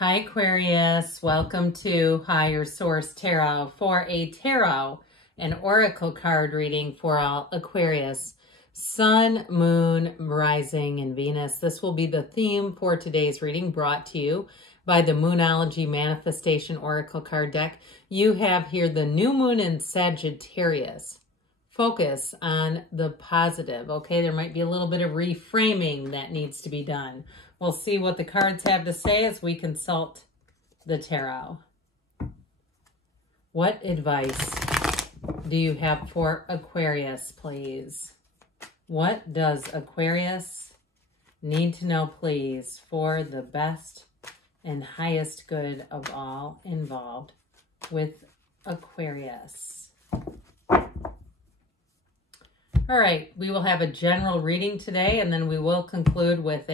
Hi Aquarius, welcome to Higher Source Tarot for a tarot and oracle card reading for all Aquarius, Sun, Moon, Rising, and Venus. This will be the theme for today's reading, brought to you by the Moonology Manifestation Oracle card deck. You have here the new moon in Sagittarius. Focus on the positive, okay? There might be a little bit of reframing that needs to be done. We'll see what the cards have to say as we consult the tarot. What advice do you have for Aquarius, please? What does Aquarius need to know, please, for the best and highest good of all involved with Aquarius? All right, we will have a general reading today, and then we will conclude with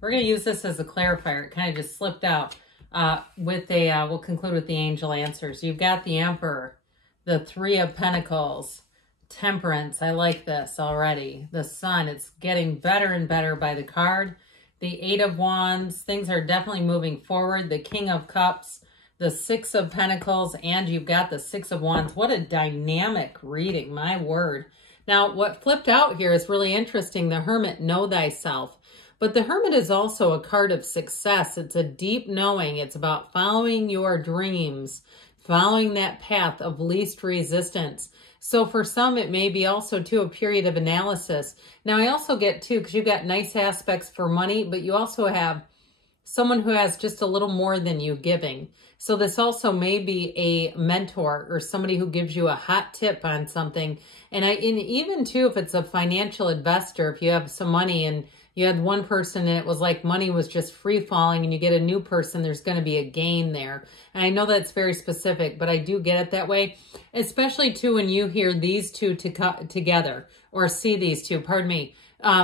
we're going to use this as a clarifier. It kind of just slipped out. We'll conclude with the angel answers. You've got the Emperor, the Three of Pentacles, Temperance. I like this already. The Sun, it's getting better and better by the card. The Eight of Wands, things are definitely moving forward. The King of Cups, the Six of Pentacles, and you've got the Six of Wands. What a dynamic reading, my word. Now, what flipped out here is really interesting. The Hermit, know thyself. But the Hermit is also a card of success. It's a deep knowing. It's about following your dreams, following that path of least resistance. So for some, it may be also, too, a period of analysis. Now, I also get, too, because you've got nice aspects for money, but you also have someone who has just a little more than you giving. So this also may be a mentor or somebody who gives you a hot tip on something. And even, too, if it's a financial investor, if you have some money and you had one person and it was like money was just free falling, and you get a new person, there's going to be a gain there. And I know that's very specific, but I do get it that way, especially too when you hear these two together, or see these two, pardon me.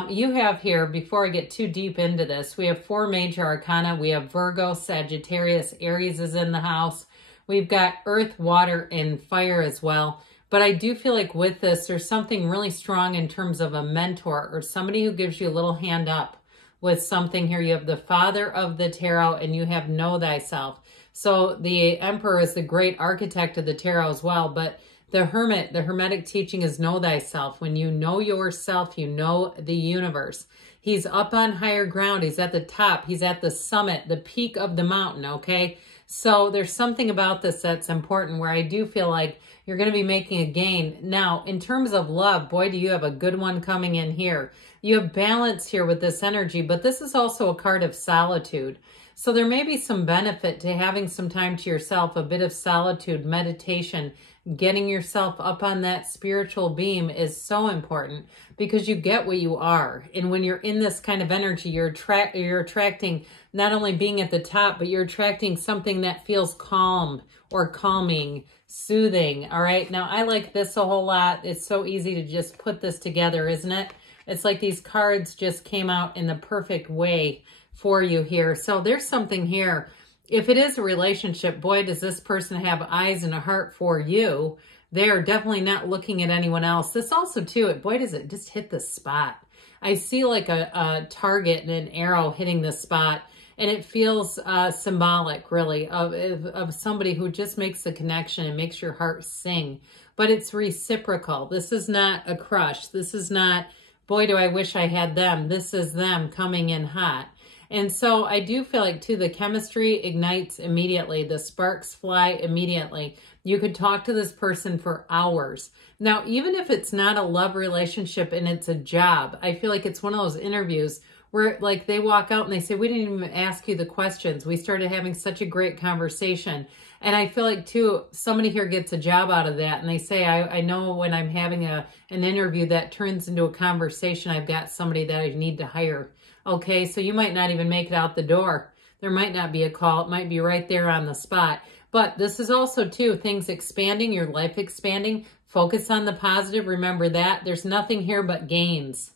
You have here, before I get too deep into this, we have 4 major arcana. We have Virgo, Sagittarius, Aries is in the house. We've got earth, water, and fire as well. But I do feel like with this, there's something really strong in terms of a mentor or somebody who gives you a little hand up with something here. You have the Father of the Tarot, and you have Know Thyself. So the Emperor is the great architect of the Tarot as well. But the Hermit, the Hermetic teaching is know thyself. When you know yourself, you know the universe. He's up on higher ground. He's at the top. He's at the summit, the peak of the mountain, okay? So there's something about this that's important, where I do feel like you're going to be making a gain. Now, in terms of love, boy, do you have a good one coming in here. You have balance here with this energy, but this is also a card of solitude. So there may be some benefit to having some time to yourself, a bit of solitude, meditation. Getting yourself up on that spiritual beam is so important, because you get what you are. And when you're in this kind of energy, you're attracting not only being at the top, but you're attracting something that feels calm or calming, soothing. All right. Now, I like this a whole lot. It's so easy to just put this together, isn't it? It's like these cards just came out in the perfect way for you here. So there's something here. If it is a relationship, boy, does this person have eyes and a heart for you. They are definitely not looking at anyone else. This also, too, boy, does it just hit the spot. I see like a target and an arrow hitting the spot, and it feels symbolic, really, of somebody who just makes the connection and makes your heart sing. But it's reciprocal. This is not a crush. This is not, boy, do I wish I had them. This is them coming in hot. And so I do feel like, too, the chemistry ignites immediately. The sparks fly immediately. You could talk to this person for hours. Now, even if it's not a love relationship and it's a job, I feel like it's one of those interviews where, like, they walk out and they say, we didn't even ask you the questions. We started having such a great conversation. And I feel like, too, somebody here gets a job out of that. And they say, I know when I'm having an interview that turns into a conversation, I've got somebody that I need to hire. Okay, so you might not even make it out the door. There might not be a call. It might be right there on the spot. But this is also, too, things expanding, your life expanding. Focus on the positive. Remember that. There's nothing here but gains.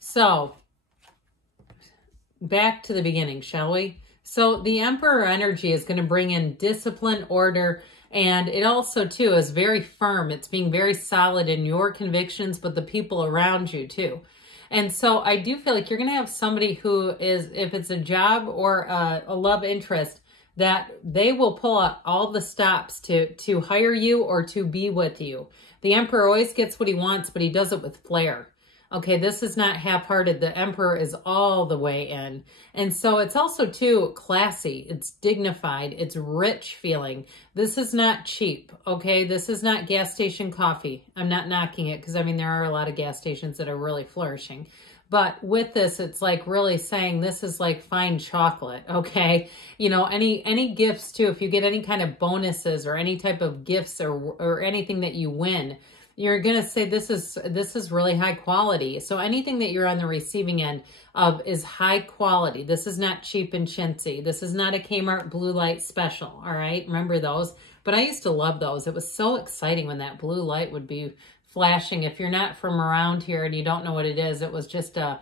So, back to the beginning, shall we? So, the Emperor energy is going to bring in discipline, order, and it also, too, is very firm. It's being very solid in your convictions, but the people around you, too. And so I do feel like you're going to have somebody who is, if it's a job or a love interest, that they will pull out all the stops to hire you or to be with you. The Emperor always gets what he wants, but he does it with flair. Okay, this is not half-hearted. The Emperor is all the way in. And so it's also, too, classy. It's dignified. It's rich feeling. This is not cheap, okay? This is not gas station coffee. I'm not knocking it because, I mean, there are a lot of gas stations that are really flourishing. But with this, it's like really saying this is like fine chocolate, okay? You know, any gifts, too, if you get any kind of bonuses or any type of gifts or anything that you win, you're going to say this is really high quality. So anything that you're on the receiving end of is high quality. This is not cheap and chintzy. This is not a Kmart blue light special, all right? Remember those? But I used to love those. It was so exciting when that blue light would be flashing. If you're not from around here and you don't know what it is, it was just a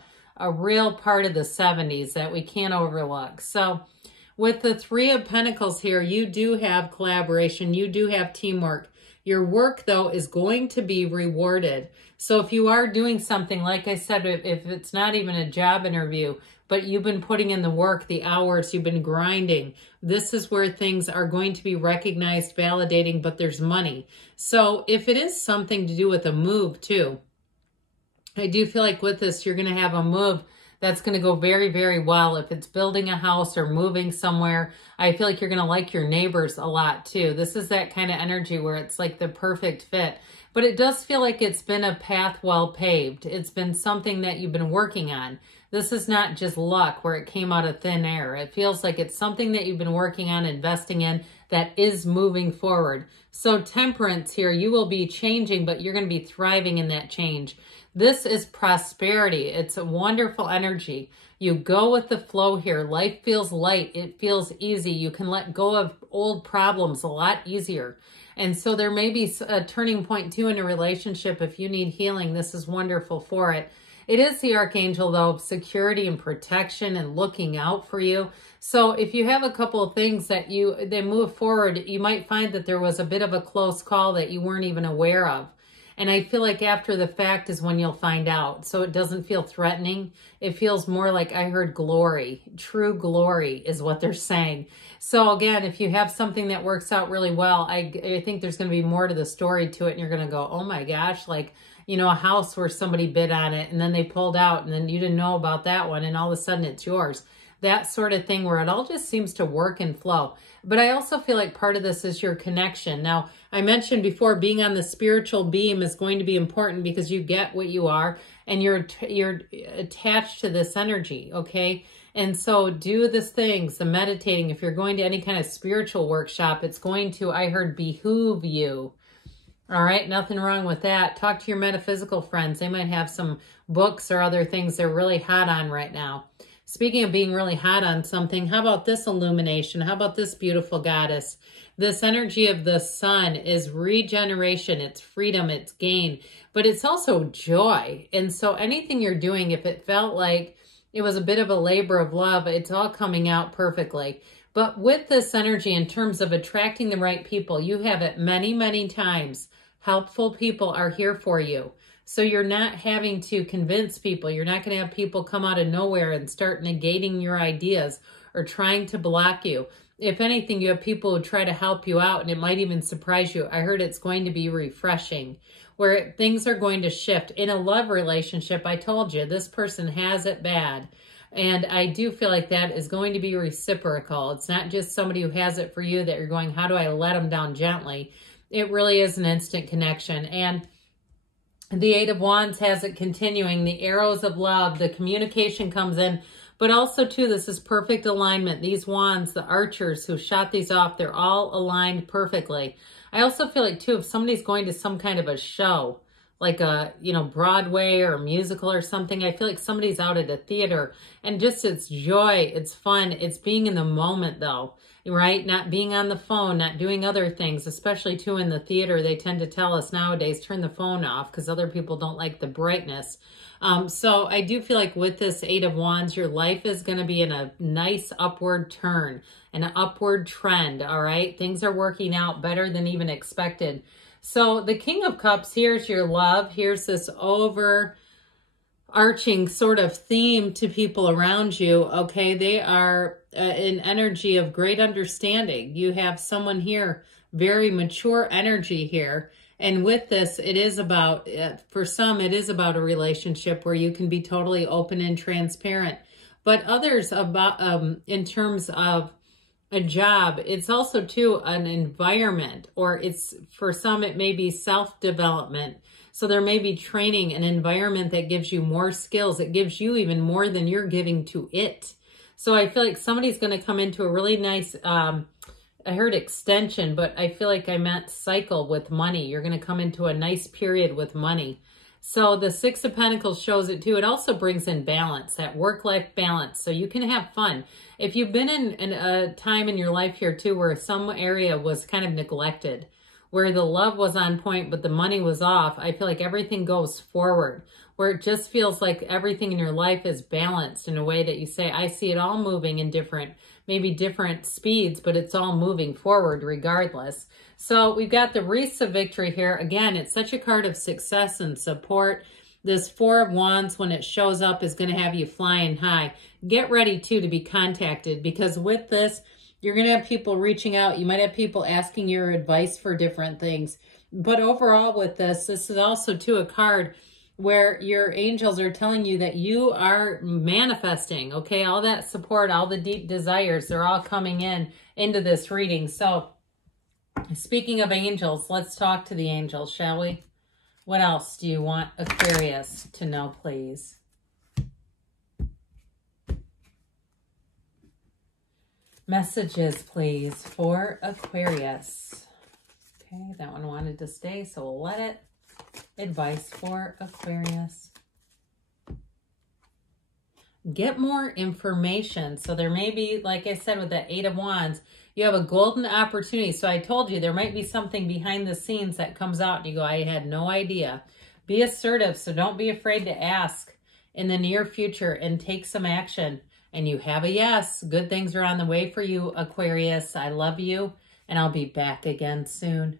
real part of the 70s that we can't overlook. So with the Three of Pentacles here, you do have collaboration. You do have teamwork. Your work, though, is going to be rewarded. So if you are doing something, like I said, if it's not even a job interview, but you've been putting in the work, the hours, you've been grinding, this is where things are going to be recognized, validating, but there's money. So if it is something to do with a move, too, I do feel like with this, you're going to have a move that's going to go very, very well. If it's building a house or moving somewhere, I feel like you're going to like your neighbors a lot too. This is that kind of energy where it's like the perfect fit. But it does feel like it's been a path well paved. It's been something that you've been working on. This is not just luck where it came out of thin air. It feels like it's something that you've been working on, investing in, that is moving forward. So Temperance here, you will be changing, but you're going to be thriving in that change. This is prosperity. It's a wonderful energy. You go with the flow here. Life feels light. It feels easy. You can let go of old problems a lot easier. And so there may be a turning point too in a relationship. If you need healing, this is wonderful for it. It is the Archangel, though, of security and protection and looking out for you. So if you have a couple of things that they move forward, you might find that there was a bit of a close call that you weren't even aware of. And I feel like after the fact is when you'll find out. So it doesn't feel threatening. It feels more like I heard glory. True glory is what they're saying. So again, if you have something that works out really well, I think there's going to be more to the story to it. And you're going to go, oh my gosh, like, you know, a house where somebody bid on it and then they pulled out and then you didn't know about that one and all of a sudden it's yours. That sort of thing where it all just seems to work and flow. But I also feel like part of this is your connection. Now, I mentioned before, being on the spiritual beam is going to be important because you get what you are and you're attached to this energy, okay? And so do these things, the meditating. If you're going to any kind of spiritual workshop, it's going to, I heard, behoove you. All right, nothing wrong with that. Talk to your metaphysical friends. They might have some books or other things they're really hot on right now. Speaking of being really hot on something, how about this illumination? How about this beautiful goddess? This energy of the sun is regeneration, it's freedom, it's gain, but it's also joy. And so anything you're doing, if it felt like it was a bit of a labor of love, it's all coming out perfectly. But with this energy, in terms of attracting the right people, you have it many, many times. Helpful people are here for you. So you're not having to convince people. You're not going to have people come out of nowhere and start negating your ideas or trying to block you. If anything, you have people who try to help you out and it might even surprise you. I heard it's going to be refreshing, where things are going to shift. In a love relationship, I told you, this person has it bad. And I do feel like that is going to be reciprocal. It's not just somebody who has it for you that you're going, how do I let them down gently? It really is an instant connection. And the Eight of Wands has it continuing. The arrows of love, the communication comes in. But also, too, this is perfect alignment. These wands, the archers who shot these off, they're all aligned perfectly. I also feel like, too, if somebody's going to some kind of a show, like a, you know, Broadway or a musical or something, I feel like somebody's out at a theater and just it's joy, it's fun, it's being in the moment, though, right? Not being on the phone, not doing other things, especially, too, in the theater. They tend to tell us nowadays, turn the phone off because other people don't like the brightness. So I do feel like with this Eight of Wands, your life is going to be in a nice upward turn, an upward trend, all right? Things are working out better than even expected. So the King of Cups, here's your love. Here's this arching sort of theme to people around you, okay? They are an energy of great understanding. You have someone here, very mature energy here. And with this, it is about, for some, it is about a relationship where you can be totally open and transparent. But others, about in terms of a job, it's also too an environment, or it's, for some, it may be self-development. So there may be training, an environment that gives you more skills. It gives you even more than you're giving to it. So I feel like somebody's going to come into a really nice, I heard extension, but I feel like I meant cycle with money. You're going to come into a nice period with money. So the Six of Pentacles shows it too. It also brings in balance, that work-life balance, so you can have fun. If you've been in a time in your life here too where some area was kind of neglected, where the love was on point but the money was off, I feel like everything goes forward, where it just feels like everything in your life is balanced in a way that you say, I see it all moving in different, maybe different speeds, but it's all moving forward regardless. So we've got the Wreaths of Victory here. Again, it's such a card of success and support. This Four of Wands, when it shows up, is going to have you flying high. Get ready, too, to be contacted, because with this, you're going to have people reaching out. You might have people asking your advice for different things. But overall with this is also, too, a card where your angels are telling you that you are manifesting, okay? All that support, all the deep desires, they're all coming into this reading. So speaking of angels, let's talk to the angels, shall we? What else do you want Aquarius to know, please? Messages, please, for Aquarius. Okay, that one wanted to stay, so we'll let it. Advice for Aquarius. Get more information. So there may be, like I said, with that Eight of Wands, you have a golden opportunity. So I told you there might be something behind the scenes that comes out and you go, I had no idea. Be assertive, so don't be afraid to ask in the near future and take some action. And you have a yes. Good things are on the way for you, Aquarius. I love you, and I'll be back again soon.